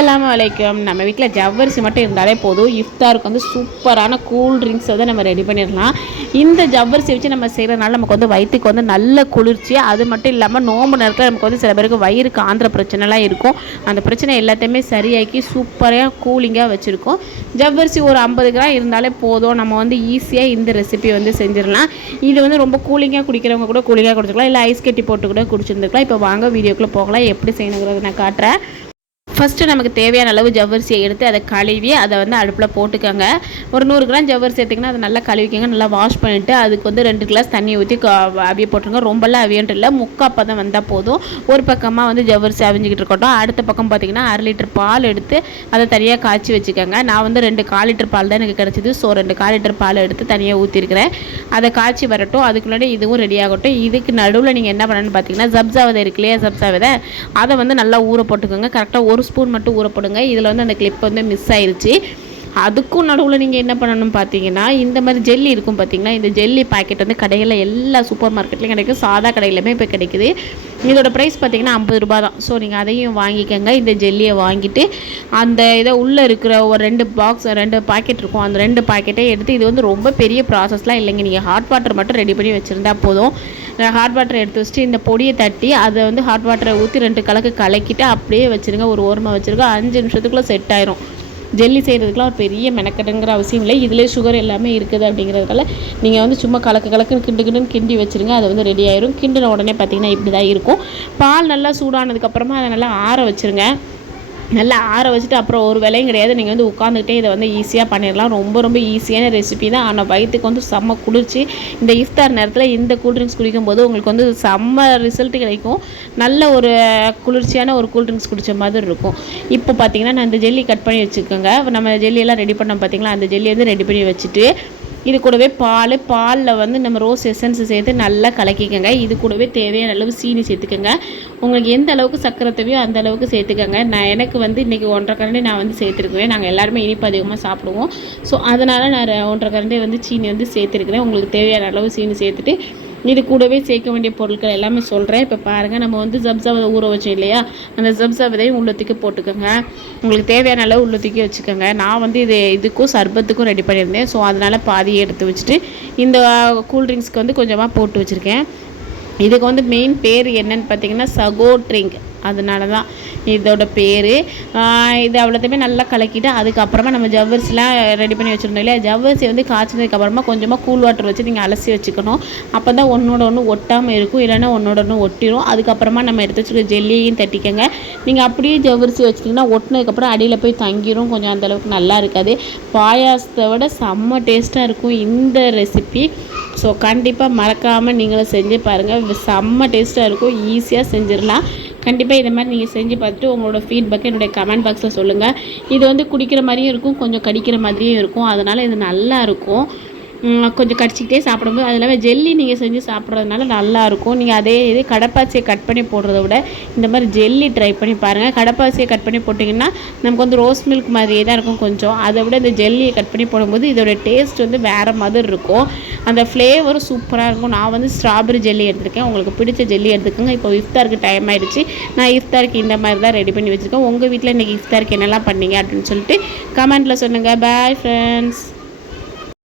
அஸ்ஸலாமு வலைக்கம் நம்ம வீட்டில் ஜவ்வரிசி மட்டும் இருந்தாலே போதும். இஃப்தாருக்கு வந்து சூப்பரான கூல் ட்ரிங்க்ஸ் வந்து நம்ம ரெடி பண்ணிடலாம். இந்த ஜவ்வரிசி வச்சு நம்ம செய்கிறனால நமக்கு வந்து வயிற்றுக்கு வந்து நல்ல குளிர்ச்சி. அது மட்டும் இல்லாமல் நோம்பு நேரத்தில் நமக்கு வந்து சில பேருக்கு வயிறு காந்திர பிரச்சனைலாம் இருக்கும். அந்த பிரச்சனை எல்லாத்தையுமே சரியாக்கி சூப்பராக கூலிங்காக வச்சுருக்கோம். ஜவ்வரிசி ஒரு ஐம்பது கிராம் இருந்தாலே போதும். நம்ம வந்து ஈஸியாக இந்த ரெசிபி வந்து செஞ்சிடலாம். இது வந்து ரொம்ப கூலிங்காக குடிக்கிறவங்க கூட கூலிங்காக குடிச்சிக்கலாம். இல்லை ஐஸ் கட்டி போட்டு கூட குடிச்சிருந்துக்கலாம். இப்போ வாங்க வீடியோக்குள்ளே போகலாம். எப்படி செய்யணுங்கிறத நான் காட்டுறேன். ஃபஸ்ட்டு நமக்கு தேவையான அளவு ஜவ்வரிசியை எடுத்து அதை கழுவி அதை வந்து அடுப்பில் போட்டுக்கோங்க. ஒரு நூறு கிராம் ஜவ்வரிசி எடுத்திங்கன்னா அதை நல்லா கழுவிக்கோங்க. நல்லா வாஷ் பண்ணிவிட்டு அதுக்கு வந்து ரெண்டு கிளாஸ் தண்ணி ஊற்றி அவிய போட்டுருங்க. ரொம்பலாம் அவியன்ட்டு இல்லை. முக்கால் பதம் வந்தால் போதும். ஒரு பக்கமாக வந்து ஜவ்வரிசி அவிஞ்சிக்கிட்டு இருக்கட்டும். அடுத்த பக்கம் பார்த்திங்கன்னா அரை லிட்டர் பால் எடுத்து அதை தனியாக காய்ச்சி வச்சுக்கோங்க. நான் வந்து ரெண்டு கால் லிட்டர் பால் தான் எனக்கு கிடச்சிது. ஸோ ரெண்டு கால் லிட்டர் பால் எடுத்து தனியாக ஊற்றிருக்கிறேன் அதை காய்ச்சி வரட்டும். அதுக்கு முன்னாடி இதுவும் ரெடி ஆகட்டும். இதுக்கு நடுவில் நீங்கள் என்ன பண்ணணும்னு பார்த்தீங்கன்னா ஜப்ஜா விதை இருக்கு இல்லையா? ஜப்ஜா விதை அதை வந்து நல்லா ஊற போட்டுக்கோங்க. கரெக்டாக ஒரு ஸ்பூன் மட்டும் ஊறப்படுங்க. இதில் வந்து அந்த கிளிப் வந்து மிஸ் ஆயிடுச்சு அதுக்கும் நடுவில் நீங்கள் என்ன பண்ணணும் பார்த்தீங்கன்னா இந்த மாதிரி ஜெல்லி இருக்கும் பார்த்தீங்கன்னா இந்த ஜெல்லி பாக்கெட் வந்து கடையில் எல்லா சூப்பர் மார்க்கெட்லையும் கிடைக்கும். சாதா கடையிலுமே இப்போ கிடைக்குது. இதோட ப்ரைஸ் பார்த்தீங்கன்னா ஐம்பது ரூபா தான். ஸோ நீங்கள் அதையும் வாங்கிக்கோங்க. இந்த ஜெல்லியை வாங்கிட்டு அந்த இதை உள்ளே இருக்கிற ஒரு ரெண்டு பாக்ஸ் ரெண்டு பாக்கெட் இருக்கும். அந்த ரெண்டு பாக்கெட்டை எடுத்து இது வந்து ரொம்ப பெரிய ப்ராசஸ்லாம் இல்லைங்க. நீங்கள் ஹாட் வாட்டர் மட்டும் ரெடி பண்ணி வச்சுருந்தா போதும். ஹாட் வாட்டர் எடுத்து வச்சுட்டு இந்த பொடியை தட்டி அதை வந்து ஹாட் வாட்டரை ஊற்றி ரெண்டு கலக்கு கலக்கிட்டு அப்படியே வச்சுருங்க. ஒரு ஓரமாக வச்சுருங்க. அஞ்சு நிமிஷத்துக்குள்ளே செட் ஆயிரும். ஜெல்லி செய்கிறதுக்குலாம் ஒரு பெரிய மெனக்கெடுங்கிற அவசியம் இல்லை. இதிலே சுகர் எல்லாமே இருக்குது அப்படிங்கிறதுனால நீங்கள் வந்து சும்மா கலக்கு கலக்குன்னு கிண்டு கிண்டுன்னு கிண்டி வச்சுருங்க. அது வந்து ரெடி ஆயிரும். கிண்டின உடனே பார்த்தீங்கன்னா இப்படி தான் இருக்கும். பால் நல்லா சூடானதுக்கப்புறமா அதை நல்லா ஆற வச்சுருங்க. நல்லா ஆற வச்சுட்டு அப்புறம் ஒரு வேலையும் கிடையாது. நீங்கள் வந்து உட்காந்துக்கிட்டே இதை வந்து ஈஸியாக பண்ணிடலாம். ரொம்ப ரொம்ப ஈஸியான ரெசிபி தான். ஆனால் வயிற்றுக்கு வந்து செம்ம குளிர்ச்சி. இந்த இஃப்தார் நேரத்தில் இந்த கூல்ட்ரிங்க்ஸ் குடிக்கும்போது உங்களுக்கு வந்து செம்ம ரிசல்ட் கிடைக்கும். நல்ல ஒரு குளிர்ச்சியான ஒரு கூல்ட்ரிங்க்ஸ் குடித்த மாதிரி இருக்கும். இப்போ பார்த்தீங்கன்னா நான் இந்த ஜெல்லி கட் பண்ணி வச்சுக்கோங்க. நம்ம ஜெல்லியெல்லாம் ரெடி பண்ணோம் பார்த்தீங்களா அந்த ஜெல்லி வந்து ரெடி பண்ணி வச்சுட்டு இது கூடவே பால் பாலில் வந்து நம்ம ரோஸ் எசன்ஸ் சேர்த்து நல்லா கலக்கிக்கோங்க. இது கூடவே தேவையான அளவு சீனி சேர்த்துக்கோங்க. உங்களுக்கு எந்த அளவுக்கு சக்கரை தேவையோ அந்த அளவுக்கு சேர்த்துக்கோங்க. நான் எனக்கு வந்து இன்றைக்கி ஒன்றரை கரண்டி நான் வந்து சேர்த்துருக்குறேன். நாங்கள் எல்லாருமே இனிப்பு அதிகமாக சாப்பிடுவோம். ஸோ அதனால் நான் ஒன்றரை கரண்டி வந்து சீனி வந்து சேர்த்துருக்குறேன். உங்களுக்கு தேவையான அளவு சீனி சேர்த்துட்டு இது கூடவே சேர்க்க வேண்டிய பொருட்கள் எல்லாமே சொல்கிறேன் இப்போ பாருங்கள் நம்ம வந்து ஜப்ஸா விதை ஊற வச்சோம் இல்லையா? அந்த ஜப்ஸா விதையும் உள்ளத்துக்கு போட்டுக்கோங்க. உங்களுக்கு தேவையான அளவு உள்ளத்துக்கே வச்சுக்கோங்க. நான் வந்து இது இதுக்கும் சர்பத்துக்கும் ரெடி பண்ணியிருந்தேன். ஸோ அதனால் பாதியை எடுத்து வச்சுட்டு இந்த கூல்ட்ரிங்க்ஸ்க்கு வந்து கொஞ்சமாக போட்டு வச்சுருக்கேன். இதுக்கு வந்து மெயின் பேர் என்னன்னு பார்த்தீங்கன்னா சகோ ட்ரிங்க் அதனால தான் இதோட பேர். இது அவ்வளோத்தையுமே நல்லா கலக்கிட்டு அதுக்கப்புறமா நம்ம ஜவ்வரிசிலாம் ரெடி பண்ணி வச்சுருந்தோம் இல்லையா? ஜவ்வரிசி வந்து காய்ச்சதுக்கப்புறமா கொஞ்சமாக கூல் வாட்டர் வச்சு நீங்கள் அலசி வச்சுக்கணும். அப்போ தான் ஒன்றோட ஒன்று ஒட்டாமல் இருக்கும். இல்லைன்னா ஒன்றோட ஒன்று ஒட்டிடும் அதுக்கப்புறமா நம்ம எடுத்து வச்சுருக்க ஜெல்லியையும் தட்டிக்கோங்க. நீங்கள் அப்படியே ஜவ்வரிசி வச்சிட்டிங்கன்னா ஒட்டினதுக்கப்புறம் அடியில் போய் தங்கிரும். கொஞ்சம் அந்தளவுக்கு நல்லா இருக்காது. பாயாசத்தை விட செம்ம டேஸ்ட்டாக இருக்கும் இந்த ரெசிபி ஸோ கண்டிப்பாக மறக்காமல் நீங்களும் செஞ்சு பாருங்கள் செம்ம டேஸ்ட்டாக இருக்கும். ஈஸியாக செஞ்சிடலாம். கண்டிப்பாக இதை மாதிரி நீங்கள் செஞ்சு பார்த்துட்டு உங்களோட ஃபீட்பேக்கை என்னுடைய கமெண்ட் பாக்ஸில் சொல்லுங்கள் இது வந்து குடிக்கிற மாதிரியும் இருக்கும் கொஞ்சம் கடிக்கிற மாதிரியும் இருக்கும். அதனால் இது நல்லா இருக்கும். கொஞ்சம் கடிச்சிக்கிட்டே சாப்பிடும்போது அது இல்லாமல் ஜெல்லி நீங்கள் செஞ்சு சாப்பிட்றதுனால நல்லாயிருக்கும். நீங்கள் அதே இது கடப்பாசியை கட் பண்ணி போடுறத விட இந்த மாதிரி ஜெல்லி ட்ரை பண்ணி பாருங்கள் கடப்பாசியை கட் பண்ணி போட்டிங்கன்னா நமக்கு வந்து ரோஸ் மில்க் மாதிரியே தான் இருக்கும் கொஞ்சம். அதை விட இந்த ஜெல்லியை கட் பண்ணி போடும்போது இதோட டேஸ்ட் வந்து வேறு மாதிரி இருக்கும். அந்த ஃப்ளேவரும் சூப்பராக இருக்கும். நான் வந்து ஸ்ட்ராபெரி ஜெல்லி எடுத்திருக்கேன். உங்களுக்கு பிடிச்ச ஜெல்லி எடுத்துக்கோங்க. இப்போ இஃப்தாருக்கு டைம் ஆகிடுச்சு நான் இஃப்தாருக்கு இந்த மாதிரி தான் ரெடி பண்ணி வச்சுருக்கேன். உங்கள் வீட்டில் இன்றைக்கி இஃப்தாருக்கு என்னெல்லாம் பண்ணீங்க அப்படின்னு சொல்லிட்டு கமெண்ட்டில் சொல்லுங்கள் பாய் ஃப்ரெண்ட்ஸ்